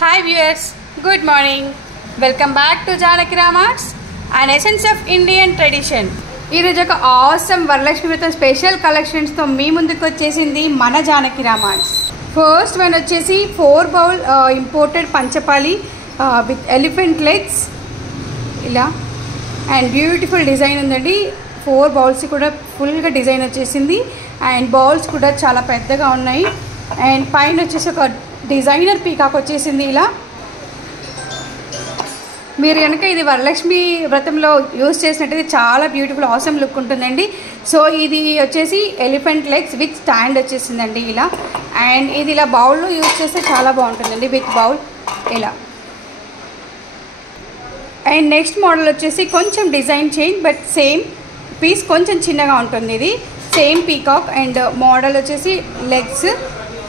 Hi viewers, good morning. Welcome back to Janaki Ramarts, an essence of Indian tradition. ఈ రోజు ఒక awesome Varalakshmi వ్రతం special collections తో మీ ముందుకు వచ్చేసింది మన జానకి రామార్ట్స్. ఫస్ట్ వన్ వచ్చేసి 4 బౌల్ ఇంపోర్టెడ్ పంచపాలి విత్ ఎలిఫెంట్ లెగ్స్ ఇలా అండ్ బ్యూటిఫుల్ డిజైన్ ఉందండి. 4 బౌల్స్ కూడా ఫుల్గా డిజైన్ వచ్చేసింది అండ్ బౌల్స్ కూడా చాలా పెద్దగా ఉన్నాయి అండ్ పైన వచ్చేసి ఒక డిజైనర్ పీకాక్ వచ్చేసింది. ఇలా మీరు కనుక ఇది వరలక్ష్మి వ్రతంలో యూజ్ చేసినట్టయితే చాలా బ్యూటిఫుల్ ఆసమ్ లుక్ ఉంటుందండి. సో ఇది వచ్చేసి ఎలిఫెంట్ లెగ్స్ విత్ స్టాండ్ వచ్చేసిందండి ఇలా అండ్ ఇది ఇలా బౌల్లో యూజ్ చేస్తే చాలా బాగుంటుందండి విత్ బౌల్ ఇలా. అండ్ నెక్స్ట్ మోడల్ వచ్చేసి కొంచెం design change but same piece కొంచెం చిన్నగా ఉంటుంది. ఇది సేమ్ పీకాక్ అండ్ మోడల్ వచ్చేసి లెగ్స్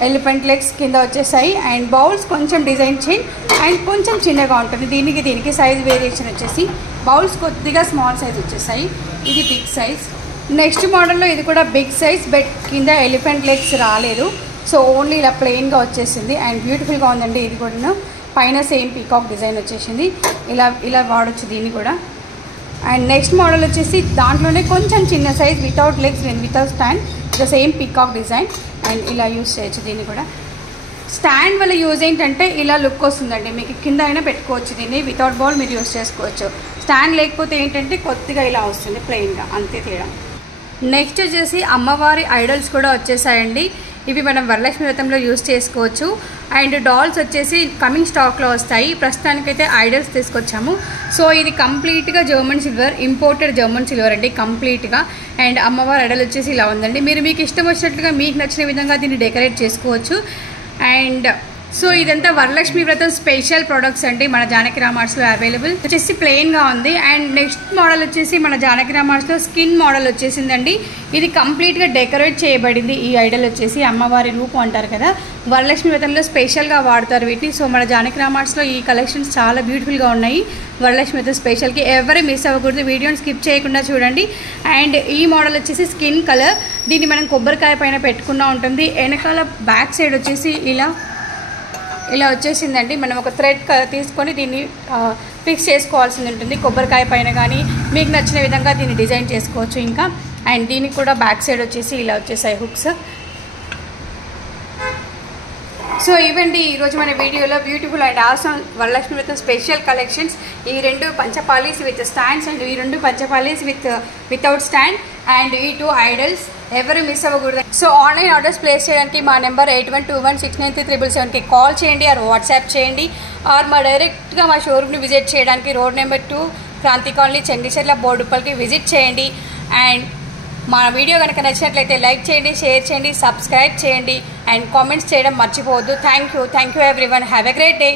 ఎలిఫెంట్ లెగ్స్ కింద వచ్చేసాయి అండ్ బౌల్స్ కొంచెం డిజైన్ చేంజ్ అండ్ కొంచెం చిన్నగా ఉంటుంది. దీనికి సైజ్ వేరియేషన్ వచ్చేసి బౌల్స్ కొద్దిగా స్మాల్ సైజ్ వచ్చేసాయి, ఇది బిగ్ సైజ్. నెక్స్ట్ మోడల్లో ఇది కూడా బిగ్ సైజ్ బట్ కింద ఎలిఫెంట్ లెగ్స్ రాలేదు, సో ఓన్లీ ఇలా ప్లెయిన్గా వచ్చేసింది అండ్ బ్యూటిఫుల్గా ఉందండి. ఇది కూడా పైన సేమ్ పీకాక్ డిజైన్ వచ్చేసింది, ఇలా వాడచ్చు దీన్ని కూడా. అండ్ నెక్స్ట్ మోడల్ వచ్చేసి దాంట్లోనే కొంచెం చిన్న size without legs without stand, the same peacock design and ఇలా యూజ్ చేయొచ్చు దీన్ని కూడా. స్టాండ్ వల్ల యూజ్ ఏంటంటే ఇలా లుక్ వస్తుందండి, మీకు కింద అయినా పెట్టుకోవచ్చు దీన్ని, వితౌట్ బౌల్ మీరు యూజ్ చేసుకోవచ్చు. స్టాండ్ లేకపోతే ఏంటంటే కొద్దిగా ఇలా వస్తుంది ప్లెయిన్గా, అంతే తేడా. నెక్స్ట్ వచ్చేసి అమ్మవారి ఐడల్స్ కూడా వచ్చేసాయండి. ఇవి మనం వరలక్ష్మి వ్రతంలో యూజ్ చేసుకోవచ్చు అండ్ డాల్స్ వచ్చేసి కమింగ్ స్టాక్లో వస్తాయి. ప్రస్తుతానికైతే ఐడల్స్ తీసుకొచ్చాము. సో ఇది కంప్లీట్గా German silver, imported German silver అండి కంప్లీట్గా. అండ్ అమ్మవారి ఐడల్ వచ్చేసి ఇలా ఉందండి. మీరు మీకు ఇష్టం వచ్చినట్లుగా మీకు నచ్చిన విధంగా దీన్ని డెకరేట్ చేసుకోవచ్చు. అండ్ సో ఇదంతా వరలక్ష్మి వ్రతం స్పెషల్ ప్రొడక్ట్స్ అండి మన జానకి రామార్ట్స్లో అవైలబుల్. వచ్చేసి ప్లెయిన్గా ఉంది. అండ్ నెక్స్ట్ మోడల్ వచ్చేసి మన జానకి రామార్ట్స్లో స్కిన్ మోడల్ వచ్చేసిందండి. ఇది కంప్లీట్గా డెకరేట్ చేయబడింది. ఈ ఐడల్ వచ్చేసి అమ్మవారి రూపం అంటారు కదా, వరలక్ష్మి వ్రతంలో స్పెషల్గా వాడతారు వీటిని. సో మన జానకి రామార్ట్స్లో ఈ కలెక్షన్స్ చాలా బ్యూటిఫుల్గా ఉన్నాయి వరలక్ష్మి వ్రతం స్పెషల్కి. ఎవరు మిస్ అవ్వకూడదు, వీడియోని స్కిప్ చేయకుండా చూడండి. అండ్ ఈ మోడల్ వచ్చేసి స్కిన్ కలర్, దీన్ని మనం కొబ్బరికాయ పైన పెట్టుకున్నా ఉంటుంది. వెనకాల బ్యాక్ సైడ్ వచ్చేసి ఇలా వచ్చేసిందండి. మనం ఒక థ్రెడ్ తీసుకొని దీన్ని ఫిక్స్ చేసుకోవాల్సి ఉంటుంది కొబ్బరికాయ పైన, కానీ మీకు నచ్చిన విధంగా దీన్ని డిజైన్ చేసుకోవచ్చు ఇంకా. అండ్ దీనికి కూడా బ్యాక్ సైడ్ వచ్చేసి ఇలా వచ్చేసాయి హుక్స్. సో ఇవండి ఈరోజు మన వీడియోలో బ్యూటిఫుల్ అండ్ ఆసమ్ వరలక్ష్మి వ్రతం స్పెషల్ కలెక్షన్స్. ఈ 2 పంచపాలీస్ విత్ స్టాండ్స్ అండ్ ఈ 2 పంచపాలీస్ వితౌట్ స్టాండ్ అండ్ ఈ 2 ఐడల్స్. ఎవరు మిస్ అవ్వకూడదు. సో ఆన్లైన్ ఆర్డర్స్ ప్లేస్ చేయడానికి మా నెంబర్ 8121693777కి కాల్ చేయండి ఆర్ వాట్సాప్ చేయండి ఆర్ మా డైరెక్ట్గా మా షోరూమ్ని విజిట్ చేయడానికి road number 2 Kranti colony Chengicherla బోర్డుపల్లికి విజిట్ చేయండి. అండ్ మా వీడియో కనుక నచ్చినట్లయితే లైక్ చేయండి, షేర్ చేయండి, సబ్స్క్రైబ్ చేయండి అండ్ కామెంట్స్ చేయడం మర్చిపోవద్దు. Thank you everyone. Have a great day.